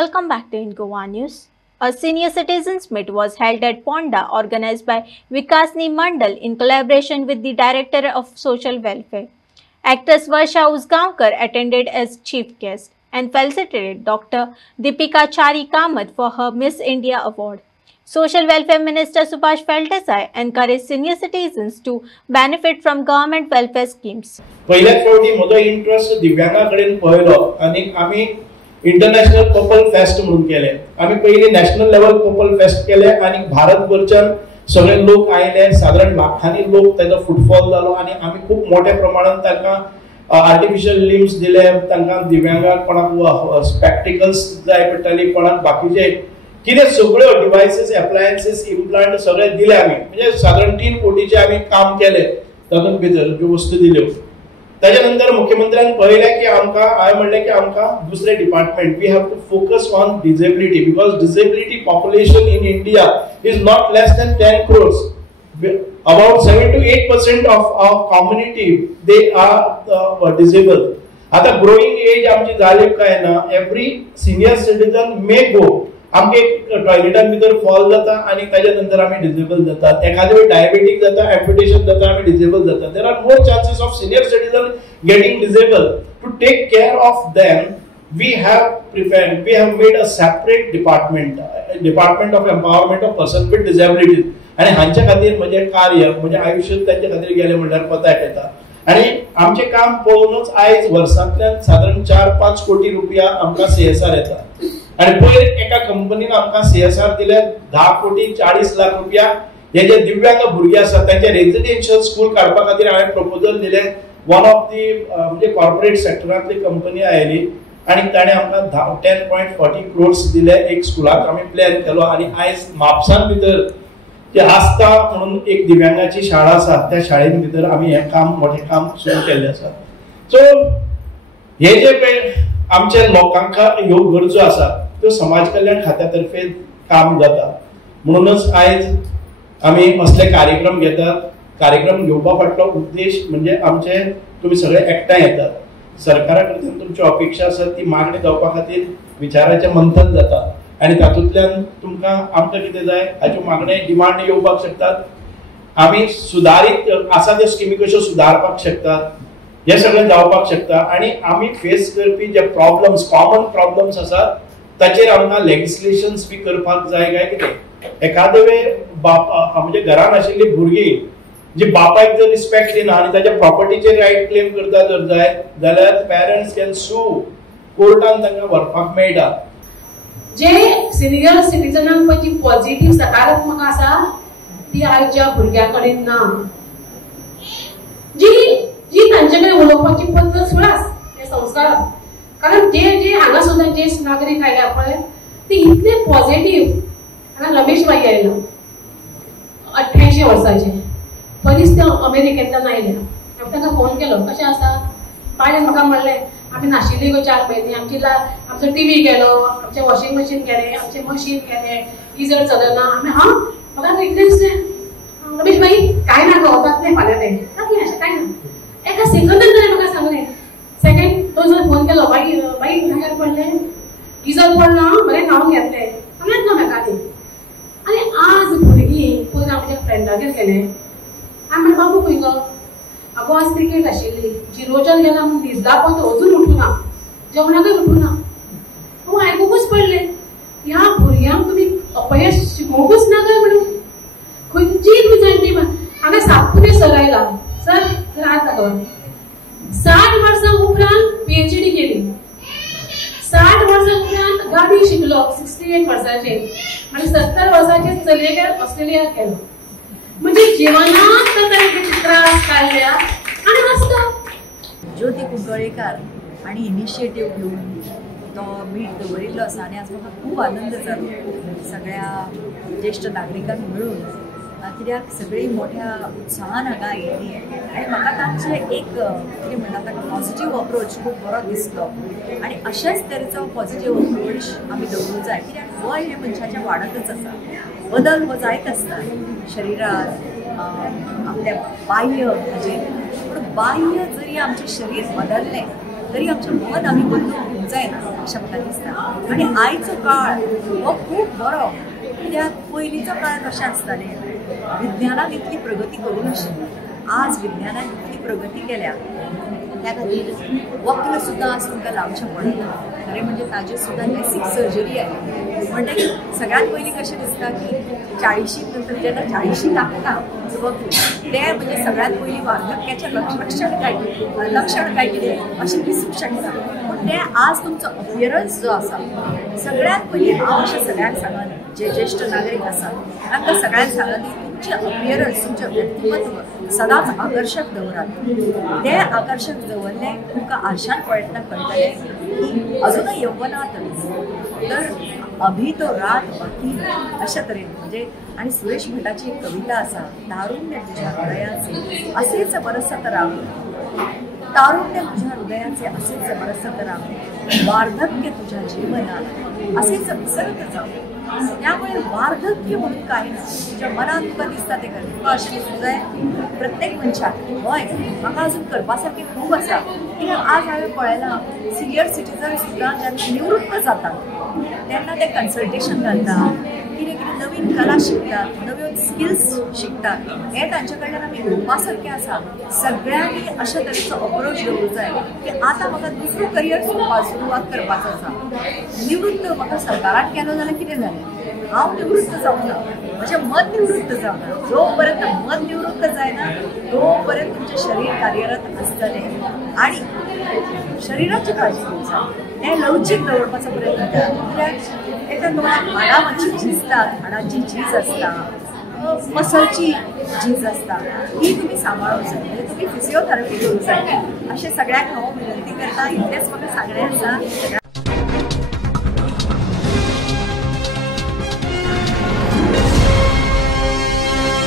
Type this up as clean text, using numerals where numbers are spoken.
Welcome back to In Goa News. A senior citizens meet was held at Ponda, organized by Vikasni Mandal in collaboration with the Director of Social Welfare. Actress Varsha Usgaonkar attended as chief guest and felicitated Dr. Deepika Chari Kamath for her Miss India award. Social Welfare Minister Subhash Desai encouraged senior citizens to benefit from government welfare schemes. पहिल्याच फावटी म्हजो interest Divyanga कडेन पळयलो आनी आमी international couple fest म्हणून केले. आमी पयली नॅशनल लेवल कपल फेस्ट केले आनी भारतभरच्यान सगळे लोक आयले. साधारण लाखांनी लोक ताजो फुटफॉल जालो आनी आमी खूप मोठ्या प्रमाणात तांकां आर्टिफिशियल लिम्स दिले. तांकां दिव्यांगाक कोणाक स्पेक्टिकल्स जाय पडटाली, कोणाक बाकीचे कितें सगळ्यो डिवायसेस एप्लायन्सेस इम्प्लांट सगळे दिले आमी. म्हणजे साधारण 3 कोटीचे आमी काम केले तातूंत भितर ज्यो वस्तू दिल्यो. ताच्या नंतर मुख्यमंत्र्यान पळयलें की आमकां हांवें म्हणलें की आमकां दुसरे department we have to focus on disability because disability population in India is not less than 10 crores. About 7 to 8% of our community they are disabled. आता ग्रोइंग एज आमची जाली काय ना, एवरी सिनियर सिटीजन मे गो आमगे टॉयलेटान भितर फॉल जाता आणि ताच्या नंतर आम्ही डिसेबल जातात. एखाद्या वेळी डायबिटीक जाता, एम्प्युटेशन जाता, आम्ही डिसेबल जातात. There are more chances of senior citizen getting disable. To take care of them we have made a separate department of empowerment of person with disabilities. आणि हांच्या खातीर म्हणजे कार्य म्हणजे आयुष्य त्यांच्या खातीर गेले म्हणल्यार पताक येता. आणि आमचे काम पळोवनूच आयज वर्सांतल्यान साधारण 4-5 कोटी रुपया आमकां CSR येता. आणि पयर एका कंपनीन आमकां CSR दिले 10 कोटी 40 लाख रुपया. हे जे दिव्यांग भुरगे आसात त्यांचे रेजिडेन्शियल स्कूल काडपा खातीर हांवें प्रपोजल दिले. वन ऑफ दी म्हणजे कॉर्पोरेट सेक्टरांतली कंपनी आयली आणि ताणे आमकां 10.40 crores दिले. एक स्कुलाक आमी प्लॅन केलो आणि आयज म्हापसान भितर जे आस्था म्हणून एक दिव्यांगाची शाळा आसा त्या शाळेन भितर आमी हे काम मोठे काम सुरू केल्ले आसा. सो हे जे आमच्या लोकांक ह्यो गरजो आसा त्यो समाज कल्याण खात्यातर्फे काम जाता. म्हणूनच आयज आमी असले कार्यक्रम घेतात. कार्यक्रम घेवपा फाटलो उद्देश म्हणजे आमचे तुम्ही सगळे एकठांय येतात. सरकारा कडल्यान तुमची अपेक्षा आसा ती मागणी जावपा खातीर विचाराचें मंथन जाता आनी तातूंतल्यान तुमकां आमकां कितें जाय हाच्यो मागण्यो डिमांड येवपाक शकतात. आमी सुदारीत आसा त्यो स्किमी कश्यो सुदारपाक शकतात. हे सगळें जावपाक शकता. आनी आमी फेस करपी जे प्रॉब्लम्स कॉमन प्रॉब्लम्स आसात ताचेर आमकां लेजिस्लेशन्स बी करपाक जाय काय कितें. एखादे वेळ म्हणजे घरान आशिल्ली भुरगीं जी बापायक जर रिस्पेक्ट दिना आणि त्याच्या प्रॉपर्टीचे राईट क्लेम करता जर जाय जाल्यार पेरेंट्स कॅन सू कोर्टान तांकां व्हरपाक मेळटा. जे सिनियर सिटीजनांक पळय पॉझिटिव्ह सकारात्मक आसा ती आयच्या भुरग्यां कडेन ना. जी तांचे कडेन उलोवपाची पद्दत सुळास हे संस्कार. कारण जे हांगा सुद्दां ज्येष्ठ नागरीक आयल्या पळय ते इतले पॉझिटिव्ह. हांगा रमेश बाई आयला 88 वर्साचे पयलींच ते अमेरिकेंतल्यान आयल्या. हांवें ताका फोन केलो कशें आसा. बायन म्हाका म्हणलें आमी नाशिल्ली गो 4 म्हयने आमचो टीव्ही गेलो, आमचें वॉशिंग मशीन गेलें, आमचें मशीन गेलें, गिजर चलना. आमी म्हाका इतलें दिसलें रमेश बाई कांय ना गो जातलें फाल्यां तें जातलें अशें कांय ना. एका सेकंदान ताणें म्हाका सांगलें. सेकंड तो जर फोन केलो बाई भायर पडलें गिजर पडलो बरें न्हांवन घेतलें सांगलेंच ना म्हाका ती. आनी आज भुरगीं पयर आमच्या फ्रेंडागेर गेलें. आमी बाबू खंय गो आगो आज क्रिकेट आशिल्ली जिरोच्यान गेला म्हूण न्हिदला पण तो अजून उठूना जेवणाकय उठूना. हांव आयकूंकूच पडलें ह्या भुरग्यांक तुमी अपयश शिकोवंकूच ना काय म्हणून. खंयचीय तुमी जाणटी हांगा सातपुते सर आयला. सर जर आतां गो 60 वर्सां उपरांत PhD केली. 60 वर्सां उपरांत गाडी शिकलो 68 वर्सांचेर आनी 70 वर्सांचेर चलयेक ऑस्ट्रेलियाक गेलो. म्हणजे जीवनात ताणें त्रास काडल्या आनी आसता. ज्योती कुंकळेकार आणि इनिशिएटीव घेऊन तो मीट दवरिल्लो आसा आनी आज म्हाका खूब आनंद जालो सगळ्या ज्येश्ठ नागरिकांक मेळून. कित्याक सगळीं मोठ्या उत्साहान हांगा येयलीं आनी म्हाका तांचे एक कितें म्हणटा ताका पॉझिटीव अप्रोच खूब बरो दिसलो. आनी अशेंच तरेचो पॉझिटीव अप्रोच आमी दवरूंक जाय. कित्याक वय हें मनशाचें वाडतच आसा. बदल हो जायत आसता शरिरात आपल्या बाह्य हाजेर. पूण बाह्य जरी आमचें शरीर बदललें तरी आमचें मन आमी बदलूंक घेवंक जायना अशें म्हाका दिसता. आनी आयचो काळ हो खूब बरो, कित्याक पयलींचो काळ कशें आसतालें, विज्ञानान इतली प्रगती करूं नाशिल्ली. आज विज्ञानान इतली प्रगती केल्या, त्या खातीर वक्ल सुद्दां आज तुमकां लावचें पडना. खरें म्हणजे ताजेर सुद्दां लेसीक सर्जरी आयली. म्हणटकीर सगळ्यात पयलीं कशें दिसता की 40 नंतर जेन्ना 40 लागता वक्ल, तें म्हणजे सगळ्यात पयलीं वार्धक्याचें लक्षण काय कितें अशें दिसूंक शकता. पूण तें आज तुमचो अपियरन्स जो आसा, सगळ्यात पयलीं हांव अशें सगळ्यांक सांगन, जे ज्येश्ठ नागरीक आसात तांकां सगळ्यांक सांगन की तुमचें अपियरन्स, तुमचें व्यक्तिमत्व सदांच आकर्शक दवरात. तें आकर्शक दवरलें तुमकां आरशान पळयतना कळटलें की अजुनूय यव्वनांत तर अभी तो रात बाकी अशा तरेन. म्हणजे आणि सुरेश भटाची एक कविता आसा, तारुण्य तुझ्या हृदयाचे असेच बरसत राव, तारुण्य तुझ्या हृदयाचे असेच बरसत राव, वार्धक्य तुझ्या जीवनात असेच विसरत जाऊ. त्यामुळे वार्धक्य म्हणून काही ना, तुझ्या मनात तुका दिसता ते कर. तुका अशें दिसूंक जाय प्रत्येक मनशाक हय म्हाका अजून करपासारकें खूब आसा. कित्याक आज हांवें पळयलां सिनियर सिटीजन सुद्दां जेन्ना निवृत्त जातात तेन्ना ते कन्सल्टेशन घालतात, कितें कितें नवीन कला शिकतात, नवीन स्किल्स शिकतात. हें तांचे कडल्यान आमी घेवपासारकें आसा. सगळ्यांनी अशा तरेचो अप्रोच दवरूंक जाय की आतां म्हाका दुसरो करियर सुरवात करपाचो आसा. निवृत्त म्हाका सरकारान केलो जाल्यार कितें जालें, हांव निवृत्त जावंक ना, म्हजें मन निवृत्त जावना. जो पर्यंत मन निवृत्त जायना तो पर्यंत तुमचें शरीर कार्यरत आसतलें. आनी शरिराची काळजी घेवंक जाय, तें लवचीक दवरपाचो प्रयत्न करा. कित्याक एका दोळ्याक हाडां मातशी झिजतात, हाडांची झीज आसता, मसलची झीज आसता, ही तुमी सांबाळूंक जाय. म्हणजे तुमी फिजिओथेरपी करूंक जाय. अशें सगळ्यांक हांव विनंती करता. इतलेंच म्हाका सांगणें आसा.